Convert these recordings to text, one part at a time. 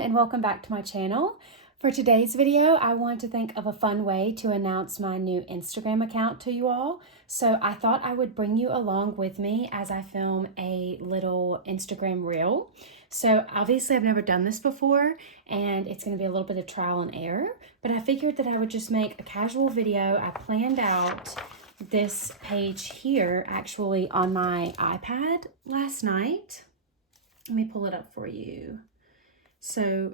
everyone, and welcome back to my channel. For today's video, I want to think of a fun way to announce my new Instagram account to you all. So I thought I would bring you along with me as I film a little Instagram reel. So obviously I've never done this before, and it's going to be a little bit of trial and error, but I figured that I would just make a casual video. I planned out this page here actually on my iPad last night. Let me pull it up for you. So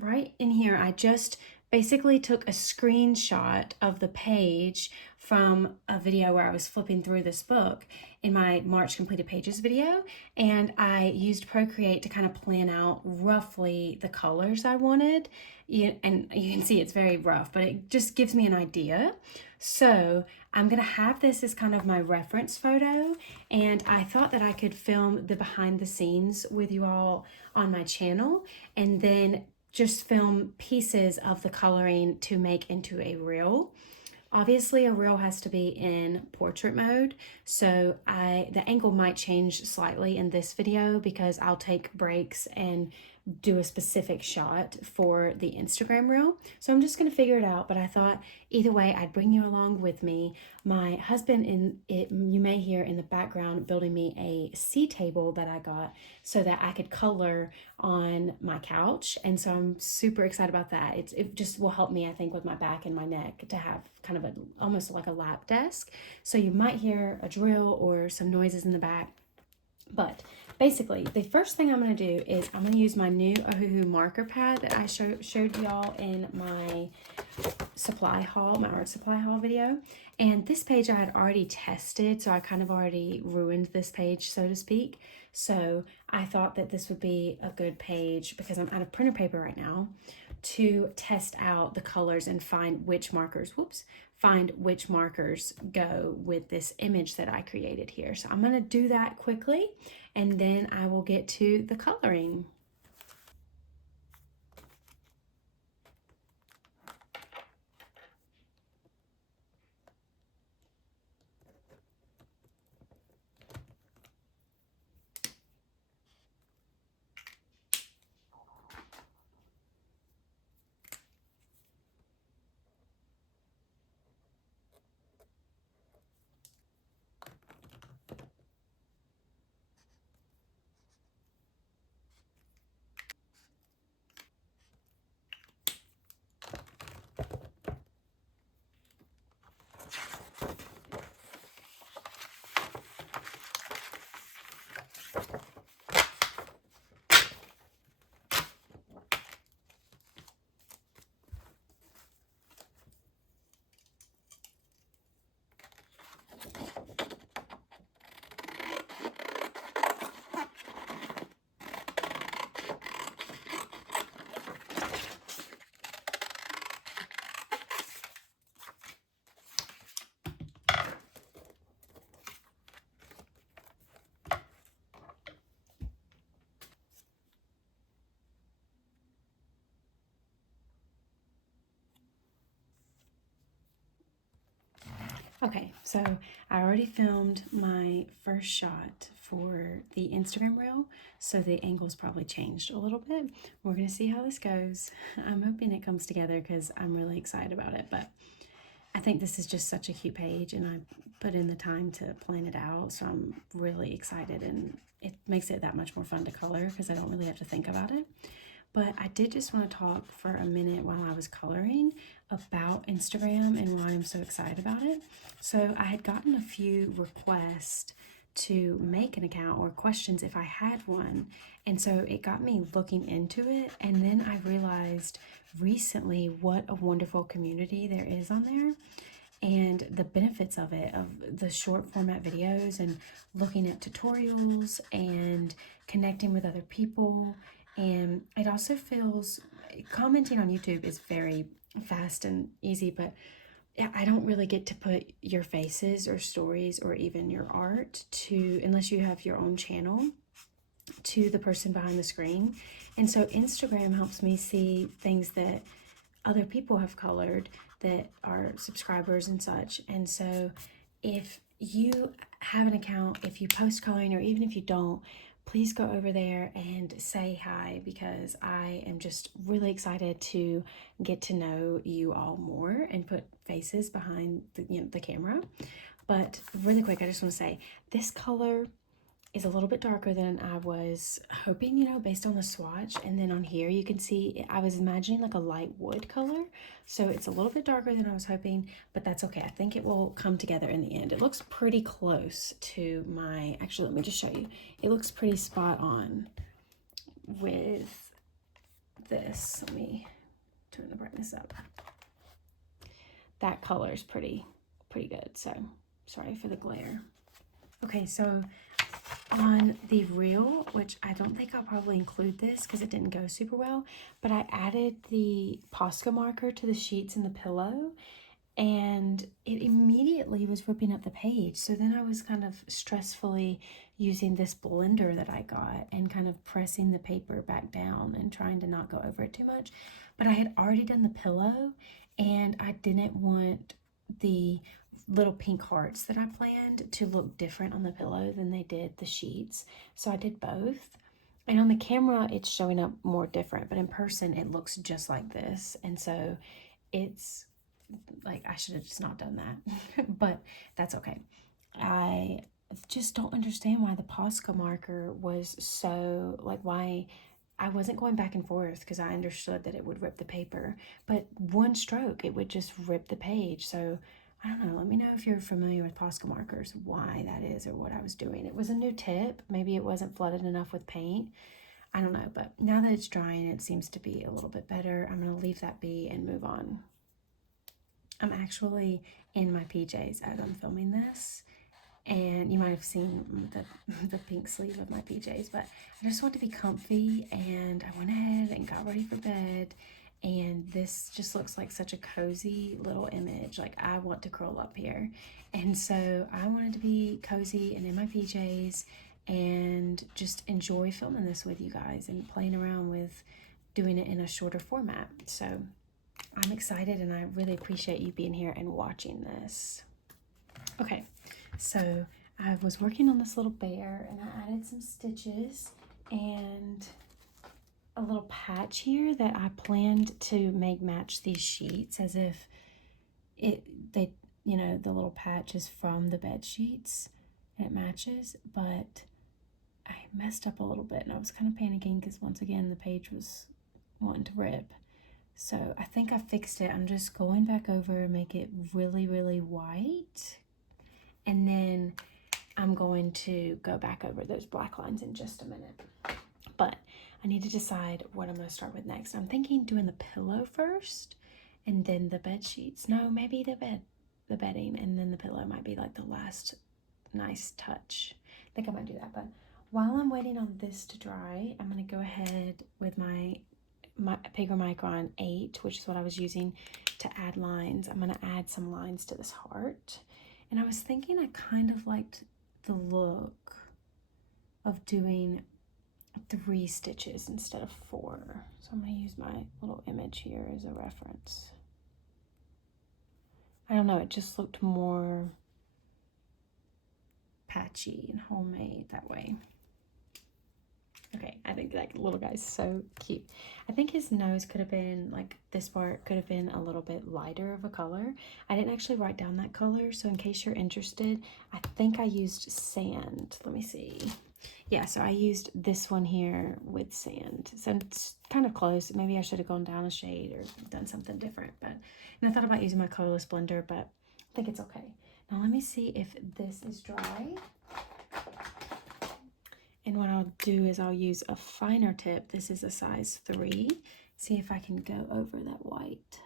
right in here, I just basically took a screenshot of the page from a video where I was flipping through this book in my March completed pages video, and I used Procreate to kind of plan out roughly the colors I wanted. And you can see it's very rough, but it just gives me an idea. So I'm gonna have this as kind of my reference photo, and I thought that I could film the behind the scenes with you all on my channel, and then just film pieces of the coloring to make into a reel. Obviously a reel has to be in portrait mode, so the angle might change slightly in this video because I'll take breaks and do a specific shot for the Instagram reel. So I'm just going to figure it out, but I thought either way I'd bring you along with me. My husband, you may hear in the background, building me a sea table that I got so that I could color on my couch, and so I'm super excited about that. It just will help me, I think, with my back and my neck to have kind of almost like a lap desk. So you might hear a drill or some noises in the back, but basically, the first thing I'm going to do is I'm going to use my new Ohuhu marker pad that I showed y'all in my supply haul, my art supply haul video. And this page I had already tested, so I kind of already ruined this page, so to speak. So I thought that this would be a good page, because I'm out of printer paper right now, to test out the colors and find which markers, go with this image that I created here. So I'm going to do that quickly, and then I will get to the coloring. Okay, so I already filmed my first shot for the Instagram reel, so the angle's probably changed a little bit. We're gonna see how this goes. I'm hoping it comes together because I'm really excited about it, but I think this is just such a cute page, and I put in the time to plan it out, so I'm really excited, and it makes it that much more fun to color because I don't really have to think about it. But I did just want to talk for a minute while I was coloring about Instagram and why I'm so excited about it. So I had gotten a few requests to make an account, or questions if I had one. And so it got me looking into it. And then I realized recently what a wonderful community there is on there, and the benefits of it, of the short format videos and looking at tutorials and connecting with other people. And it also feels, commenting on YouTube is very fast and easy, but I don't really get to put your faces or stories or even your art to, unless you have your own channel, to the person behind the screen. And so Instagram helps me see things that other people have colored that are subscribers and such. And so if you have an account, if you post coloring, or even if you don't, please go over there and say hi, because I am just really excited to get to know you all more and put faces behind the camera. But really quick, I just want to say this color is a little bit darker than I was hoping, based on the swatch. And then on here, you can see I was imagining like a light wood color. So it's a little bit darker than I was hoping, but that's okay. I think it will come together in the end. It looks pretty close to actually, let me just show you. It looks pretty spot on with this. Let me turn the brightness up. That color is pretty good. So sorry for the glare. Okay, so on the reel, which I don't think I'll probably include this because it didn't go super well, but I added the Posca marker to the sheets and the pillow, and it immediately was ripping up the page. So then I was kind of stressfully using this blender that I got and kind of pressing the paper back down and trying to not go over it too much. But I had already done the pillow, and I didn't want the little pink hearts that I planned to look different on the pillow than they did the sheets. So I did both. And on the camera, it's showing up more different, but in person, it looks just like this. And so it's like, I should have just not done that, but that's okay. I just don't understand why the Posca marker was so, like, why I wasn't going back and forth, because I understood that it would rip the paper, but one stroke, it would just rip the page. So I don't know, let me know if you're familiar with Posca markers, why that is or what I was doing. It was a new tip. Maybe it wasn't flooded enough with paint. I don't know, but now that it's drying, it seems to be a little bit better. I'm going to leave that be and move on. I'm actually in my PJs as I'm filming this, and you might have seen the pink sleeve of my PJs, but I just want to be comfy, and I went ahead and got ready for bed. And this just looks like such a cozy little image. Like, I want to curl up here. And so I wanted to be cozy and in my PJs and just enjoy filming this with you guys and playing around with doing it in a shorter format. So I'm excited, and I really appreciate you being here and watching this. Okay, so I was working on this little bear, and I added some stitches and a little patch here that I planned to make match these sheets, as if the little patch is from the bed sheets and it matches, but I messed up a little bit, and I was kind of panicking because once again the page was wanting to rip. So I think I fixed it. I'm just going back over and make it really, really white, and then I'm going to go back over those black lines in just a minute. But I need to decide what I'm going to start with next. I'm thinking doing the pillow first and then the bed sheets. No, maybe the bedding, and then the pillow might be like the last nice touch. I think I might do that. But while I'm waiting on this to dry, I'm going to go ahead with my Paper Micron 8, which is what I was using to add lines. I'm going to add some lines to this heart. And I was thinking I kind of liked the look of doing 3 stitches instead of 4. So I'm going to use my little image here as a reference. I don't know, it just looked more patchy and homemade that way. Okay, I think that little guy's so cute. I think his nose could have been, like, this part could have been a little bit lighter of a color. I didn't actually write down that color, so in case you're interested, I think I used sand. Let me see. Yeah, so I used this one here with sand. So it's kind of close. Maybe I should have gone down a shade or done something different. And I thought about using my colorless blender, but I think it's okay. Now let me see if this is dry. And what I'll do is I'll use a finer tip. This is a size 3. See if I can go over that white.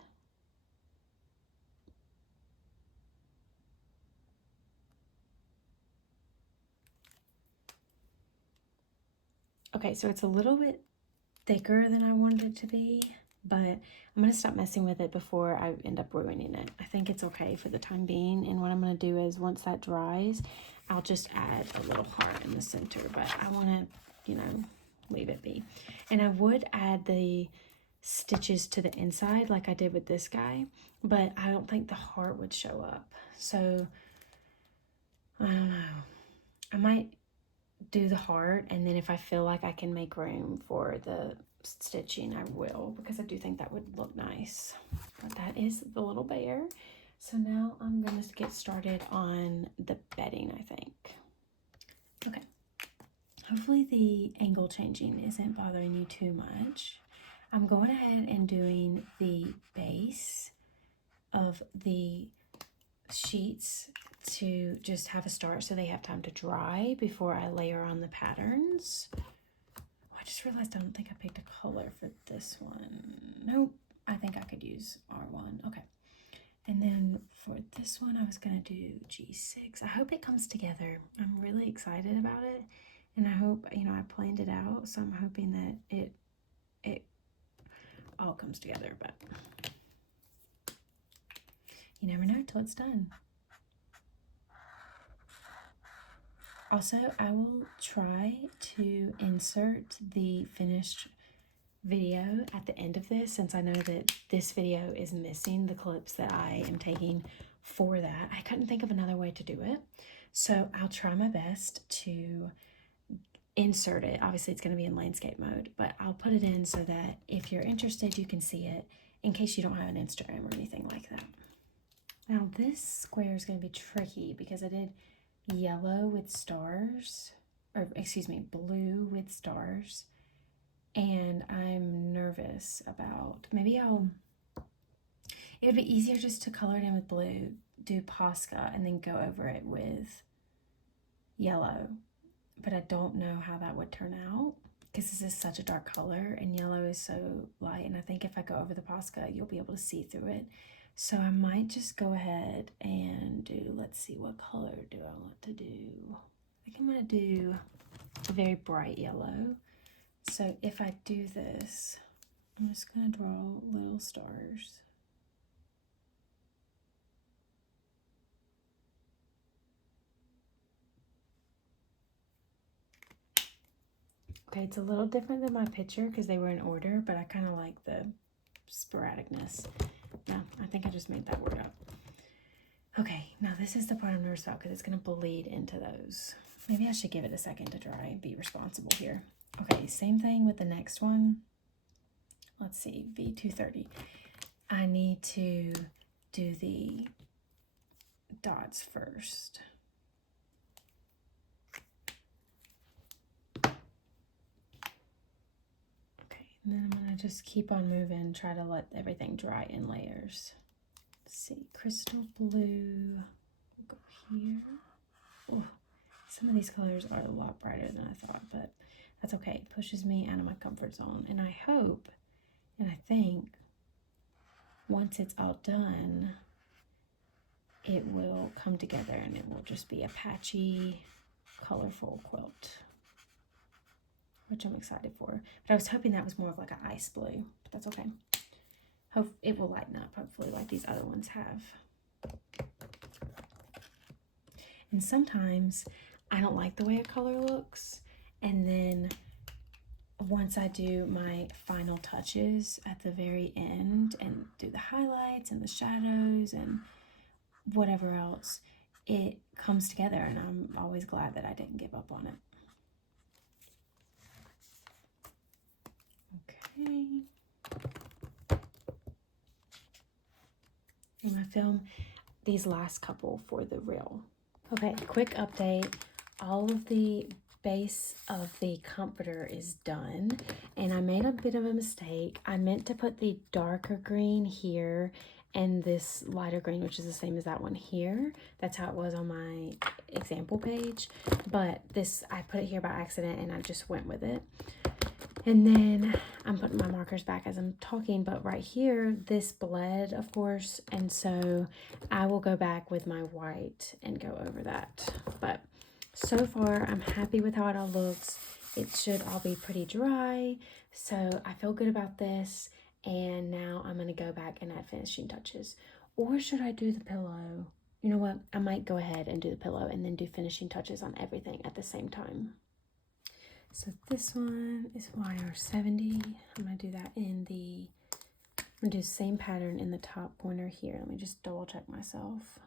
Okay, so it's a little bit thicker than I wanted it to be, but I'm going to stop messing with it before I end up ruining it. I think it's okay for the time being, and what I'm going to do is once that dries, I'll just add a little heart in the center, but I want to, leave it be. And I would add the stitches to the inside like I did with this guy, but I don't think the heart would show up. So, I don't know. I might do the heart, and then if I feel like I can make room for the stitching, I will, because I do think that would look nice. But that is the little bear. So now I'm going to get started on the bedding, I think. Okay. Hopefully the angle changing isn't bothering you too much. I'm going ahead and doing the base of the sheets to just have a start so they have time to dry before I layer on the patterns. Oh, I just realized I don't think I picked a color for this one. Nope, I think I could use R1. Okay. And then for this one, I was going to do G6. I hope it comes together. I'm really excited about it. And I hope, you know, I planned it out. So I'm hoping that it all comes together. But you never know till it's done. Also, I will try to insert the finished video at the end of this, since I know that this video is missing the clips that I am taking for that. I couldn't think of another way to do it, so I'll try my best to insert it. Obviously it's going to be in landscape mode, but I'll put it in so that if you're interested you can see it, in case you don't have an Instagram or anything like that. Now this square is going to be tricky because I did yellow with stars, or excuse me, blue with stars, and I'm nervous about, maybe it would be easier just to color it in with blue, do Posca, and then go over it with yellow. But I don't know how that would turn out because this is such a dark color and yellow is so light, and I think if I go over the Posca you'll be able to see through it. So I might just go ahead and do, let's see, what color do I want to do? I think I'm going to do a very bright yellow. So if I do this, I'm just going to draw little stars. Okay, it's a little different than my picture because they were in order, but I kind of like the sporadicness. No, I think I just made that word up. Okay, now this is the part I'm nervous about because it's going to bleed into those. Maybe I should give it a second to dry and be responsible here. Okay, same thing with the next one. Let's see, V230. I need to do the dots first. Okay, and then I'm going to just keep on moving, try to let everything dry in layers. Let's see, crystal blue, we'll go here. Oh, some of these colors are a lot brighter than I thought, but that's okay. It pushes me out of my comfort zone, and I hope and I think once it's all done, it will come together and it will just be a patchy, colorful quilt, which I'm excited for. But I was hoping that was more of like an ice blue, but that's okay. Hope it will lighten up, hopefully, like these other ones have. And sometimes I don't like the way a color looks, and then once I do my final touches at the very end and do the highlights and the shadows and whatever else, it comes together, and I'm always glad that I didn't give up on it. Okay. I'm going to film these last couple for the reel. Okay, quick update. All of the base of the comforter is done, and I made a bit of a mistake. I meant to put the darker green here and this lighter green, which is the same as that one here. That's how it was on my example page, but this, I put it here by accident and I just went with it. And then I'm putting my markers back as I'm talking, but right here, this bled, of course, and so I will go back with my white and go over that. But so far, I'm happy with how it all looks. It should all be pretty dry, so I feel good about this. And now I'm gonna go back and add finishing touches. Or should I do the pillow? You know what? I might go ahead and do the pillow and then do finishing touches on everything at the same time. So this one is YR70. I'm going to do that in the, I'm going to do the same pattern in the top corner here. Let me just double check myself.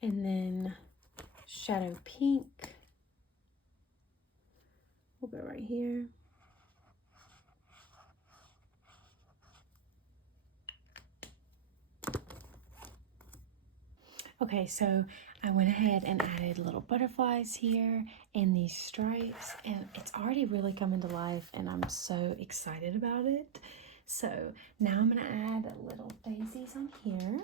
And then shadow pink will go right here. Okay, so I went ahead and added little butterflies here and these stripes, and it's already really coming to life, and I'm so excited about it. So now I'm gonna add little daisies on here.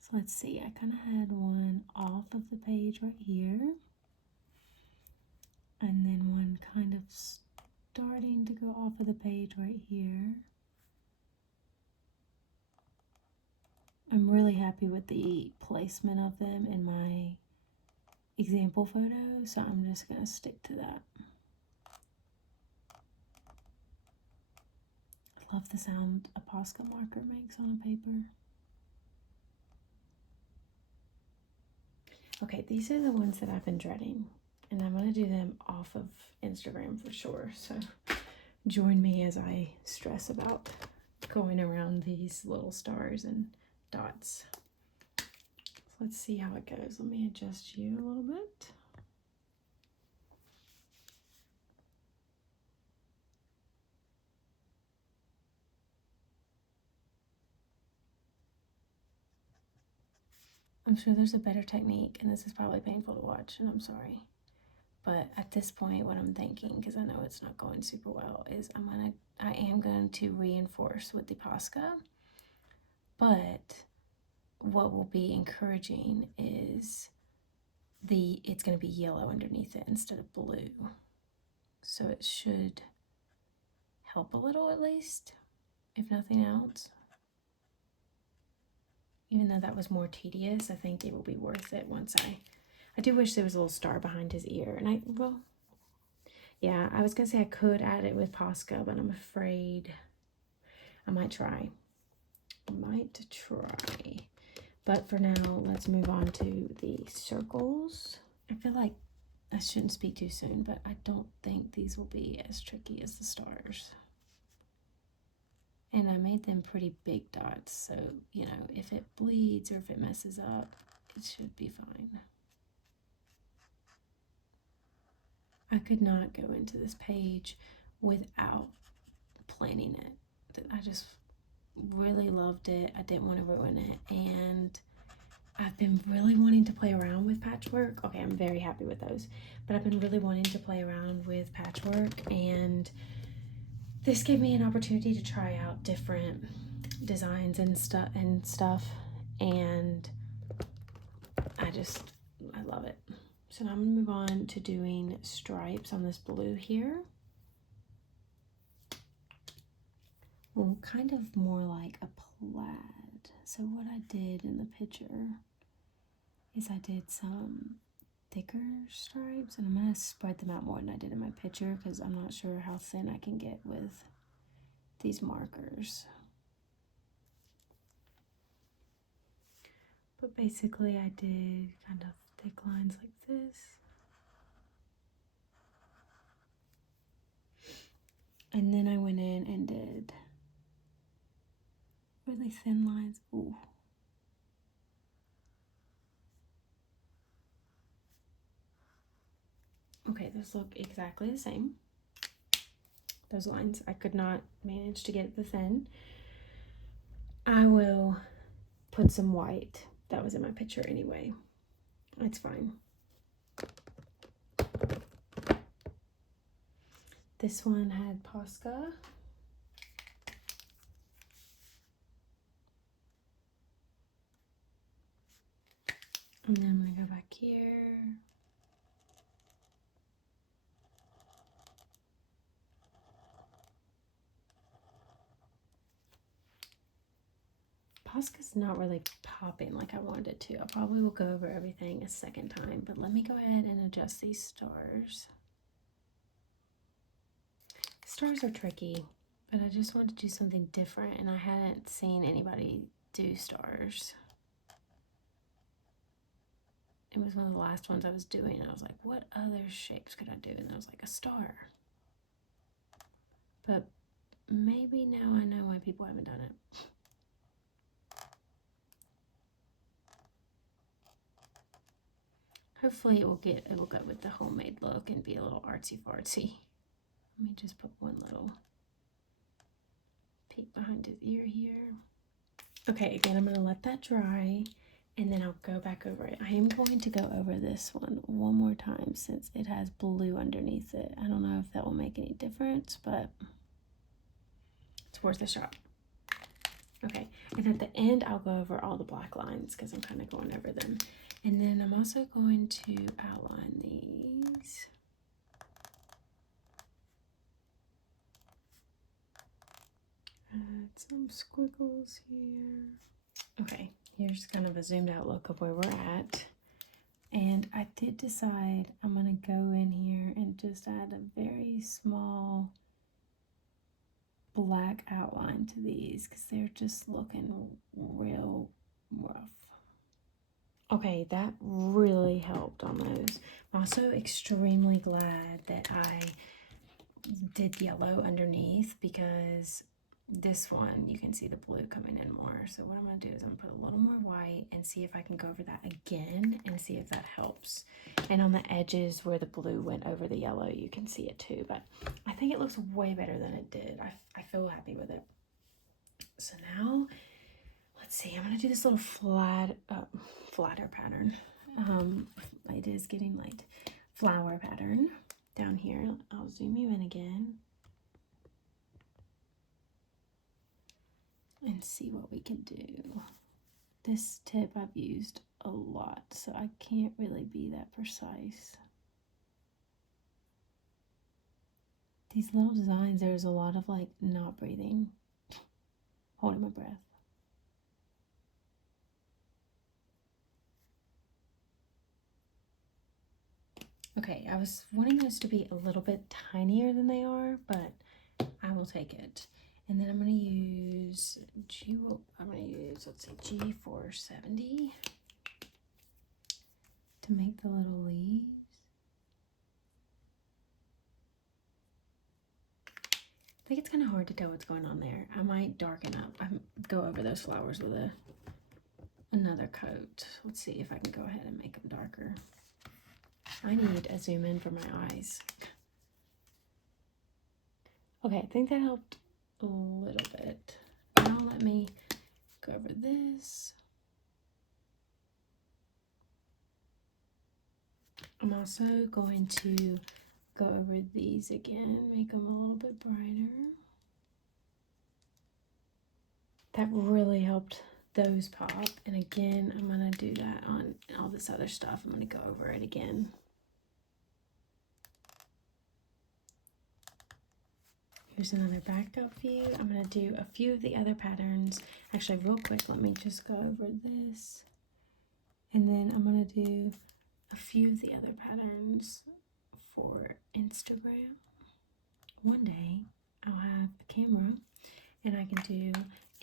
So let's see, I kind of had one off of the page right here, and then one kind of starting to go off of the page right here. I'm really happy with the placement of them in my example photo, so I'm just going to stick to that. I love the sound a Posca marker makes on a paper. Okay, these are the ones that I've been dreading, and I'm going to do them off of Instagram for sure, so join me as I stress about going around these little stars and dots. So let's see how it goes. Let me adjust you a little bit. I'm sure there's a better technique, and this is probably painful to watch, and I'm sorry. But at this point, what I'm thinking, because I know it's not going super well, is I am going to reinforce with the Posca, but what will be encouraging is it's going to be yellow underneath it instead of blue. So it should help a little at least, if nothing else. Even though that was more tedious, I think it will be worth it once I do wish there was a little star behind his ear. And yeah, I was going to say I could add it with Posca, but I'm afraid I might try. But for now, let's move on to the circles. I feel like I shouldn't speak too soon, but I don't think these will be as tricky as the stars. And I made them pretty big dots, so, you know, if it bleeds or if it messes up, it should be fine. I could not go into this page without planning it. I just really loved it. I didn't want to ruin it, and I've been really wanting to play around with patchwork. Okay, I'm very happy with those, but I've been really wanting to play around with patchwork, and this gave me an opportunity to try out different designs and stuff, and I love it. So now I'm gonna move on to doing stripes on this blue here. Well, kind of more like a plaid. So what I did in the picture is I did some thicker stripes, and I'm gonna spread them out more than I did in my picture because I'm not sure how thin I can get with these markers. But basically I did kind of thick lines like this. And then I went in and did really thin lines. Ooh. Okay, those look exactly the same. Those lines, I could not manage to get the thin. I will put some white. That was in my picture anyway. It's fine. This one had Posca. And then I'm gonna go back here. Posca's not really popping like I wanted it to. I probably will go over everything a second time, but let me go ahead and adjust these stars. Stars are tricky, but I just wanted to do something different, and I hadn't seen anybody do stars. It was one of the last ones I was doing, and I was like, what other shapes could I do? And I was like, a star. But maybe now I know why people haven't done it. Hopefully it will go with the homemade look and be a little artsy fartsy. Let me just put one little peek behind his ear here. Okay, again, I'm gonna let that dry and then I'll go back over it. I am going to go over this one more time since it has blue underneath it. I don't know if that will make any difference, but it's worth a shot. Okay, and at the end, I'll go over all the black lines because I'm kind of going over them. And then I'm also going to outline these. Add some squiggles here. Okay, here's kind of a zoomed out look of where we're at. And I did decide I'm gonna go in here and just add a very small black outline to these because they're just looking real rough. Okay, that really helped on those. I'm also extremely glad that I did yellow underneath because this one, you can see the blue coming in more. So what I'm going to do is I'm going to put a little more white and see if I can go over that again and see if that helps. And on the edges where the blue went over the yellow, you can see it too. But I think it looks way better than it did. I feel happy with it. So now, let's see. I'm going to do this little flatter pattern. It is getting light. Flower pattern down here. I'll zoom you in again. And see what we can do. This tip I've used a lot, so I can't really be that precise. These little designs, there's a lot of like not breathing, holding my breath. Okay, I was wanting those to be a little bit tinier than they are, but I will take it. And then I'm going to use let's see, G470 to make the little leaves. I think it's kind of hard to tell what's going on there. I might darken up. Go over those flowers with another coat. Let's see if I can go ahead and make them darker. I need a zoom in for my eyes. Okay, I think that helped a little bit. Now let me go over this. I'm also going to go over these again, make them a little bit brighter. That really helped those pop. And again, I'm going to do that on all this other stuff. I'm going to go over it again. Here's another backed up view. I'm going to do a few of the other patterns. Actually, real quick, let me just go over this. And then I'm going to do a few of the other patterns for Instagram. One day, I'll have a camera and I can do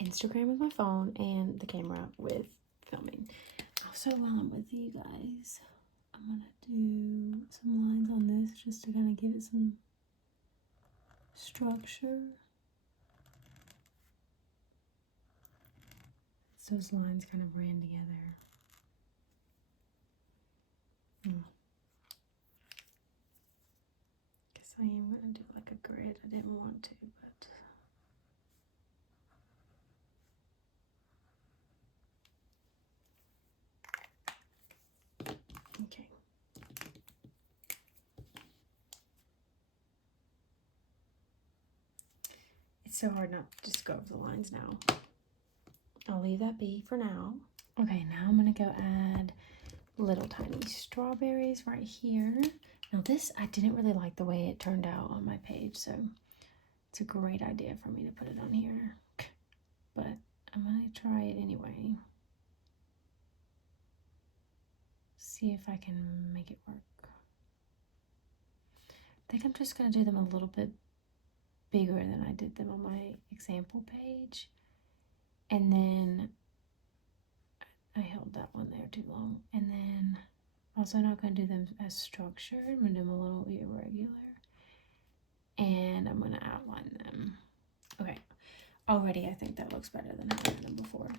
Instagram with my phone and the camera with filming. Also, while I'm with you guys, I'm going to do some lines on this just to kind of give it some structure. So those lines kind of ran together. Guess I am going to do like a grid. I didn't want to, but okay. It's so hard not to just go over the lines now. I'll leave that be for now. Okay, now I'm going to go add little tiny strawberries right here. Now this, I didn't really like the way it turned out on my page, so it's a great idea for me to put it on here. But I'm going to try it anyway. See if I can make it work. I think I'm just going to do them a little bit bigger than I did them on my example page. And then I held that one there too long. And then also not going to do them as structured. I'm going to do them a little irregular. And I'm going to outline them. Okay. Already I think that looks better than how I did them before.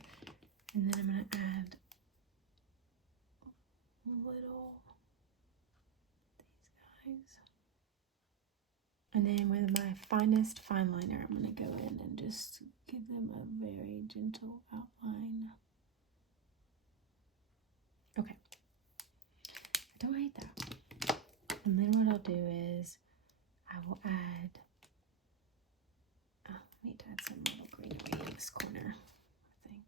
And then I'm going to add a little guys. And then with my finest fine liner, I'm going to go in and just give them a very gentle outline. Okay. I don't hate that. And then what I'll do is I will add, I need to add some little greenery in this corner, I think.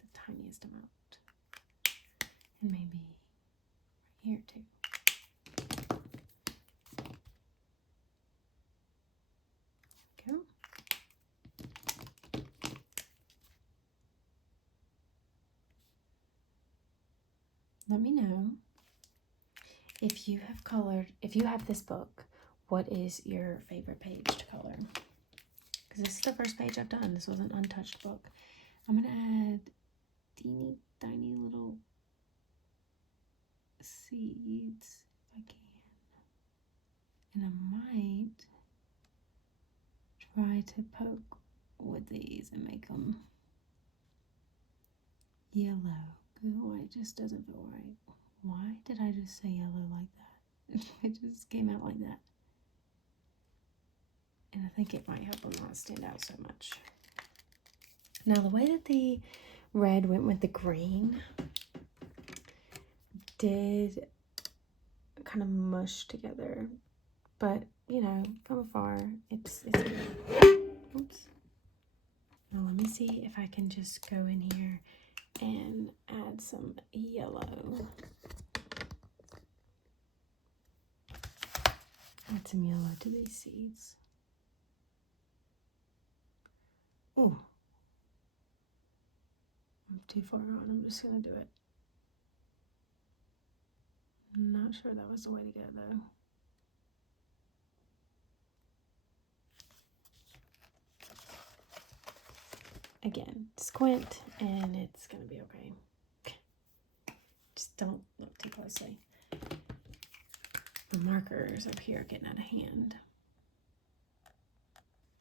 The tiniest amount. And maybe right here too. Go. Let me know if you have colored, if you have this book, what is your favorite page to color? Because this is the first page I've done. This was an untouched book. I'm going to add teeny tiny little seeds if I can. And I might try to poke with these and make them yellow. Because the white just doesn't feel right. Why did I just say yellow like that? It just came out like that. And I think it might help them not stand out so much. Now the way that the red went with the green did kind of mush together. But, you know, from afar, it's good. Oops. Now let me see if I can just go in here and add some yellow. Add some yellow to these seeds. Oh, I'm too far on. I'm just going to do it. I'm not sure that was the way to go, though. Again, squint, and it's going to be okay. Just don't look too closely. The markers up here are getting out of hand.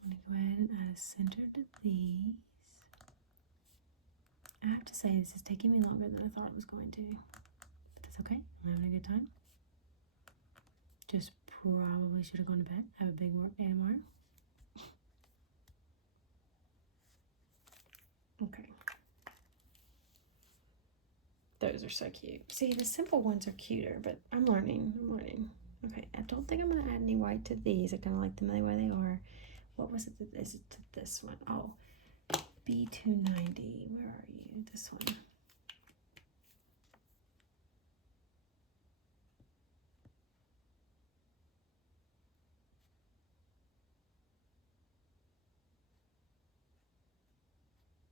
I'm going to go ahead and add a center to these. I have to say, this is taking me longer than I thought it was going to. But that's okay. I'm having a good time. Just probably should have gone to bed. Have a big day tomorrow. Okay. Those are so cute. See, the simple ones are cuter, but I'm learning. Okay, I don't think I'm going to add any white to these. I kind of like them the way they are. What was it that is it to this one? Oh, B290. Where are you? This one.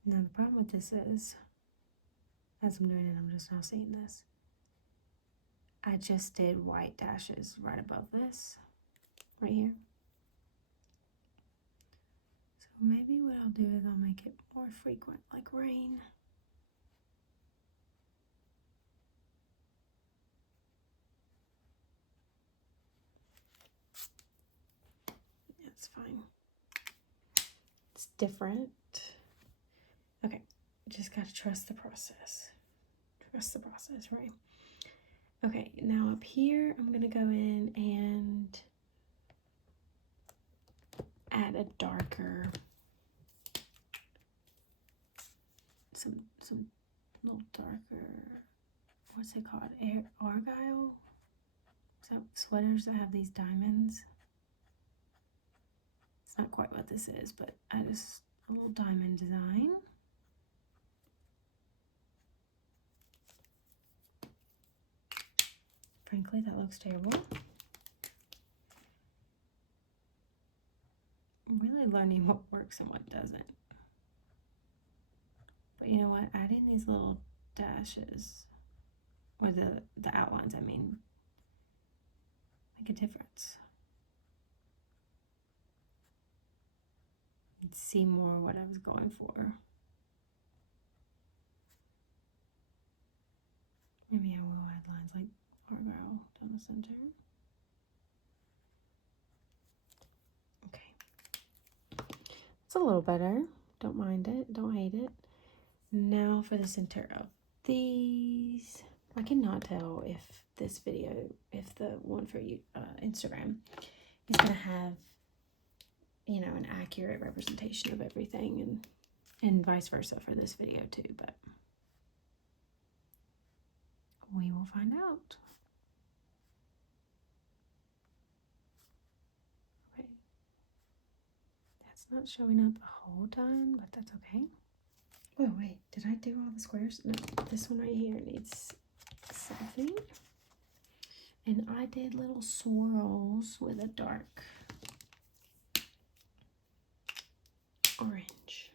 Now, the problem with this is, as I'm doing it, I'm just now seeing this. I just did white dashes right above this, right here. So maybe what I'll do is I'll make it more frequent, like rain. That's fine. It's different. Okay, just gotta trust the process. Trust the process, right? Okay, now up here, I'm gonna go in and add a darker, some little darker, what's it called? Argyle? Is that sweaters that have these diamonds? It's not quite what this is, but a little diamond design. Frankly, that looks terrible. I'm really learning what works and what doesn't. But you know what? Adding these little dashes, or the outlines, I mean, make a difference. See more what I was going for. Maybe I will add lines like Argyle down the center. Okay. It's a little better. Don't mind it. Don't hate it. Now for the center of these. I cannot tell if this video, if the one for you, Instagram, is going to have, you know, an accurate representation of everything, and vice versa for this video too, but we will find out. Okay. That's not showing up the whole time, but that's okay. Oh, wait, did I do all the squares? No, this one right here needs something. And I did little swirls with a dark orange.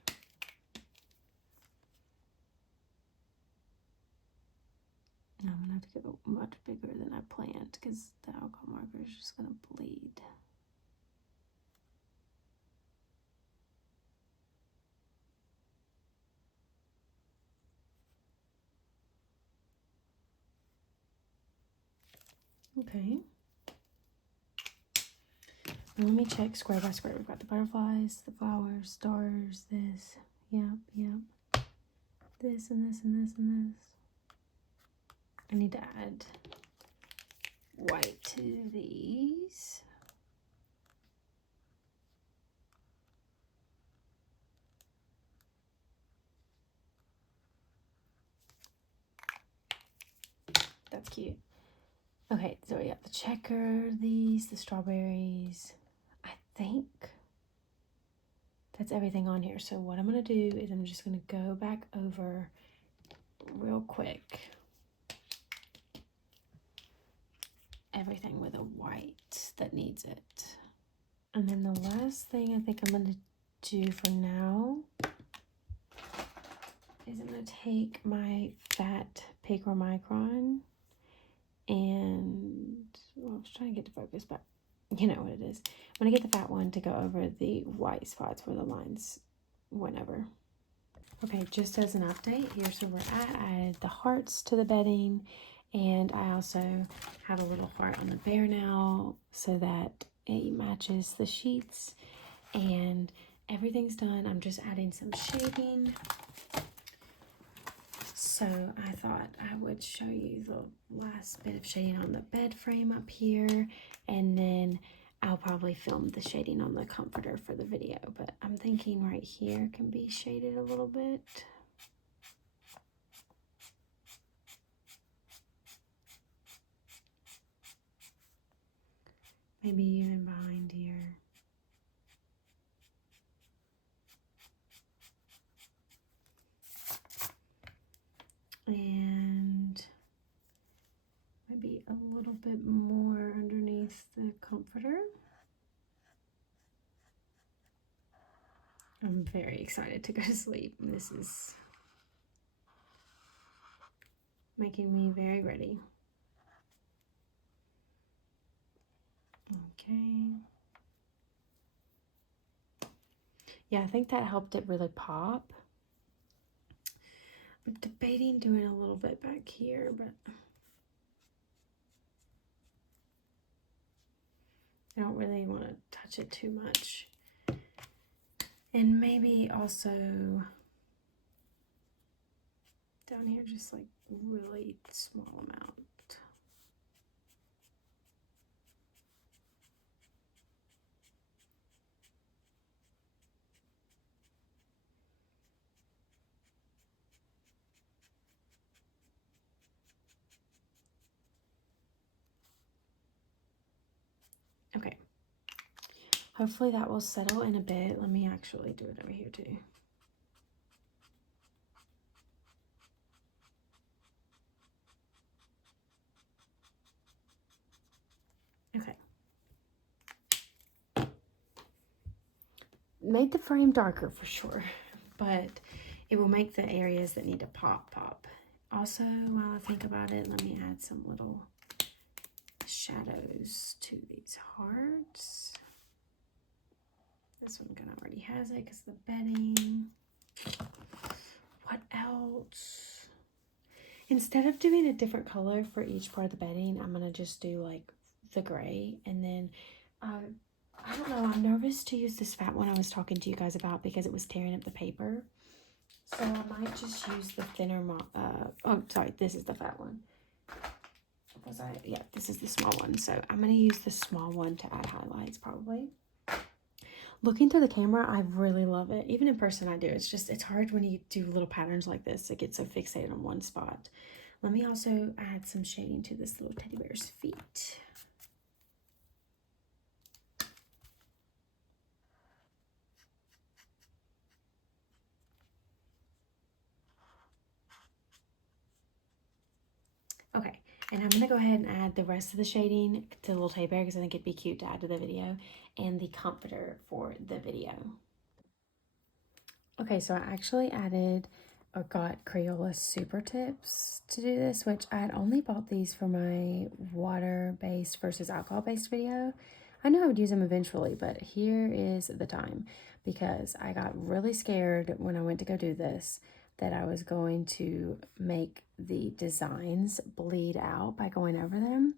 Now I'm gonna have to go much bigger than I planned because the alcohol marker is just gonna bleed. Okay. Now let me check square by square. We've got the butterflies, the flowers, stars, this. Yep. This and this and this and this. I need to add white to these. That's cute. Okay, so we got the checker, these, the strawberries. I think that's everything on here. So what I'm going to do is I'm just going to go back over real quick everything with a white that needs it. And then the last thing I think I'm going to do for now is I'm going to take my fat Pico Micron and, well, I was trying to get to focus, but you know what it is. I'm going to get the fat one to go over the white spots where the lines went over. Okay, just as an update, here's where we're at. I added the hearts to the bedding, and I also have a little heart on the bear now so that it matches the sheets, and everything's done. I'm just adding some shading. So I thought I would show you the last bit of shading on the bed frame up here, and then I'll probably film the shading on the comforter for the video, but I'm thinking right here can be shaded a little bit. Maybe even behind here. And maybe a little bit more underneath the comforter. I'm very excited to go to sleep. This is making me very ready. Okay. Yeah, I think that helped it really pop. I'm debating doing a little bit back here, but I don't really want to touch it too much. And maybe also down here, just like really small amount. Okay. Hopefully that will settle in a bit. Let me actually do it over here too. Okay. Made the frame darker for sure, but it will make the areas that need to pop. Also, while I think about it, let me add some little shadows to these hearts. This one kind of already has it because the bedding. What else? Instead of doing a different color for each part of the bedding, I'm going to just do like the gray. And then, I don't know, I'm nervous to use this fat one I was talking to you guys about because it was tearing up the paper. So I might just use the thinner, oh, sorry, this is the fat one. Yeah, this is the small one. So I'm going to use the small one to add highlights probably. Looking through the camera, I really love it. Even in person, I do. It's hard when you do little patterns like this to get so fixated on one spot. Let me also add some shading to this little teddy bear's feet. Okay, and I'm going to go ahead and add the rest of the shading to the little teddy bear because I think it'd be cute to add to the video, and the comforter for the video. Okay, so I actually added or got Crayola Super Tips to do this, which I had only bought these for my water-based versus alcohol-based video. I knew I would use them eventually, but here is the time because I got really scared when I went to go do this that I was going to make the designs bleed out by going over them.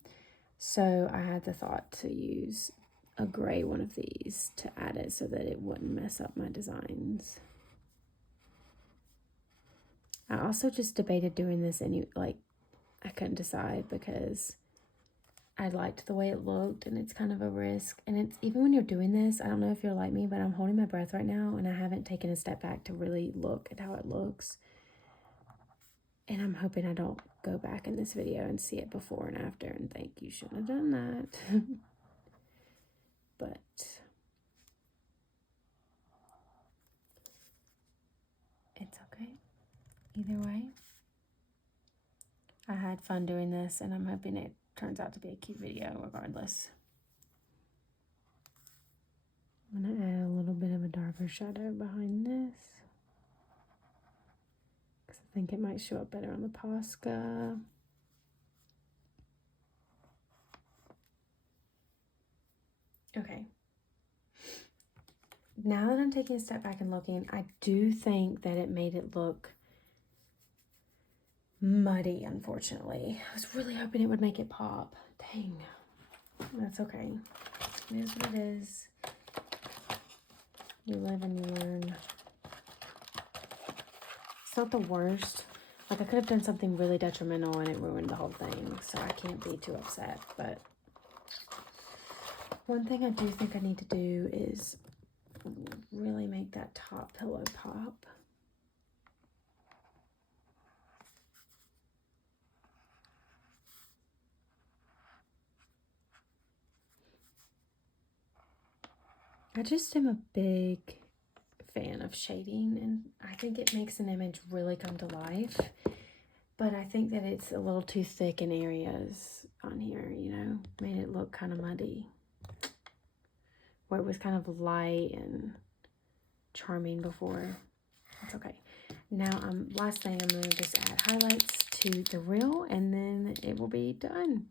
So I had the thought to use a gray one of these to add it so that it wouldn't mess up my designs. I also just debated doing this I couldn't decide because I liked the way it looked and it's kind of a risk. And it's even when you're doing this, I don't know if you're like me, but I'm holding my breath right now and I haven't taken a step back to really look at how it looks. And I'm hoping I don't go back in this video and see it before and after and think you shouldn't have done that. But it's okay. Either way, I had fun doing this and I'm hoping it turns out to be a cute video regardless. I'm going to add a little bit of a darker shadow behind this because I think it might show up better on the Posca. Okay. Now that I'm taking a step back and looking, I do think that it made it look muddy, unfortunately. I was really hoping it would make it pop. Dang. That's okay. It is what it is. You live and you learn. It's not the worst. Like, I could have done something really detrimental and it ruined the whole thing, so I can't be too upset. But one thing I do think I need to do is really make that top pillow pop. I just am a big fan of shading, and I think it makes an image really come to life. But I think that it's a little too thick in areas on here, you know, made it look kind of muddy. Where it was kind of light and charming before. That's okay. Now, last thing, I'm going to just add highlights to the reel, and then it will be done.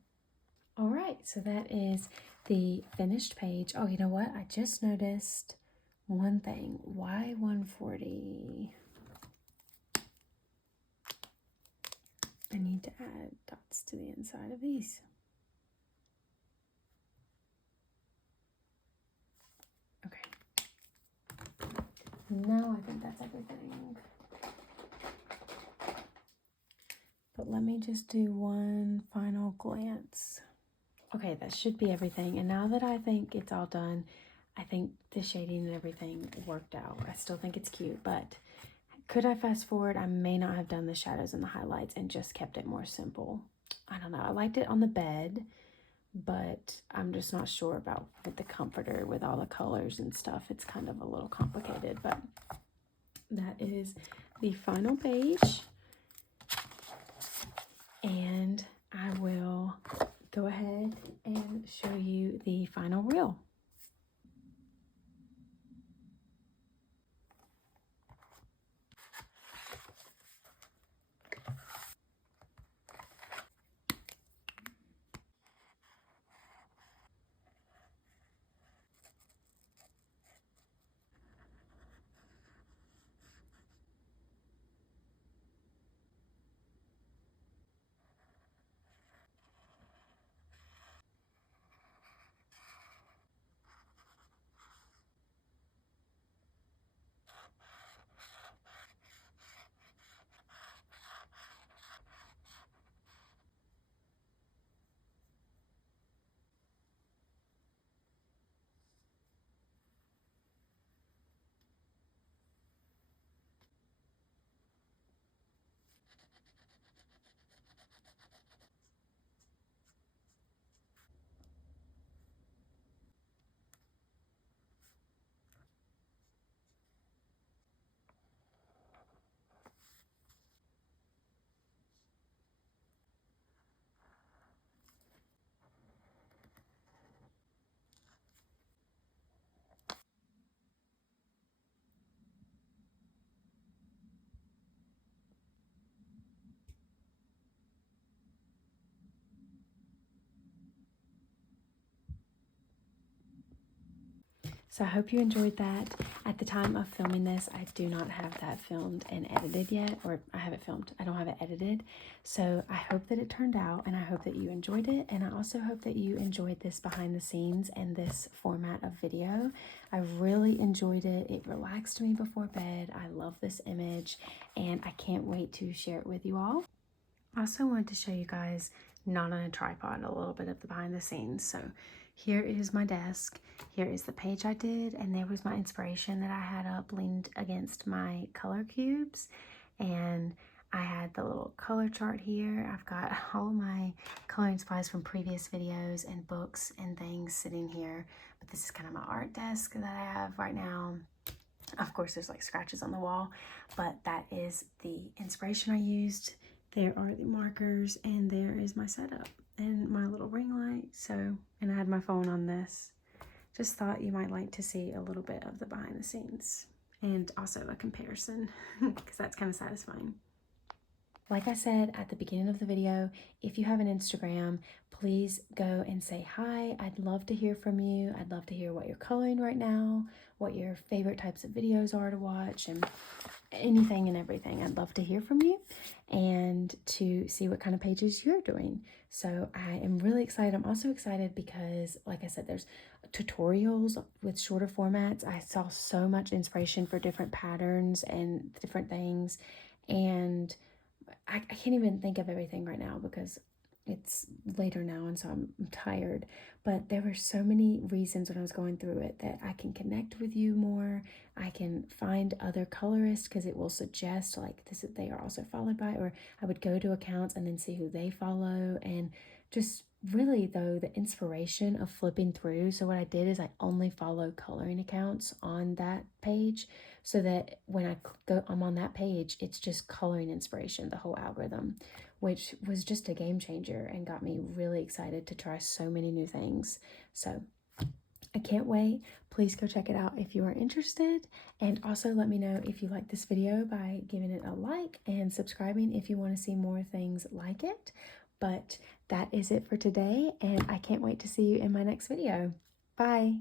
All right, so that is the finished page. Oh, you know what? I just noticed one thing. Why 140? I need to add dots to the inside of these. Okay. No, I think that's everything. But let me just do one final glance. Okay, that should be everything. And now that I think it's all done, I think the shading and everything worked out. I still think it's cute, but could I fast forward? I may not have done the shadows and the highlights and just kept it more simple. I don't know. I liked it on the bed, but I'm just not sure about with the comforter with all the colors and stuff. It's kind of a little complicated, but that is the final page. And I will go ahead and show you the final reel. So I hope you enjoyed that. At the time of filming this, I do not have that filmed and edited yet, or I have it filmed. I don't have it edited. So I hope that it turned out, and I hope that you enjoyed it. And I also hope that you enjoyed this behind the scenes and this format of video. I really enjoyed it. It relaxed me before bed. I love this image, and I can't wait to share it with you all. I also wanted to show you guys, not on a tripod, a little bit of the behind the scenes. So here is my desk. Here is the page I did, and there was my inspiration that I had up leaned against my color cubes. And I had the little color chart here. I've got all my coloring supplies from previous videos and books and things sitting here. But this is kind of my art desk that I have right now. Of course, there's like scratches on the wall, but that is the inspiration I used. There are the markers, and there is my setup and my little ring light. So, and I had my phone on this. Just thought you might like to see a little bit of the behind the scenes and also a comparison because that's kind of satisfying. Like I said at the beginning of the video, if you have an Instagram, please go and say hi. I'd love to hear from you. I'd love to hear what you're coloring right now, what your favorite types of videos are to watch, and anything and everything. I'd love to hear from you and to see what kind of pages you're doing. So I am really excited. I'm also excited because, like I said, there's tutorials with shorter formats. I saw so much inspiration for different patterns and different things, and I can't even think of everything right now because it's later now, and so I'm tired. But there were so many reasons when I was going through it that I can connect with you more. I can find other colorists because it will suggest like this they are also followed by, or I would go to accounts and then see who they follow, and just really though the inspiration of flipping through. So what I did is I only follow coloring accounts on that page, so that when I'm on that page, it's just coloring inspiration, the whole algorithm, which was just a game changer and got me really excited to try so many new things. So I can't wait. Please go check it out if you are interested. And also let me know if you like this video by giving it a like and subscribing if you want to see more things like it. But that is it for today, and I can't wait to see you in my next video. Bye.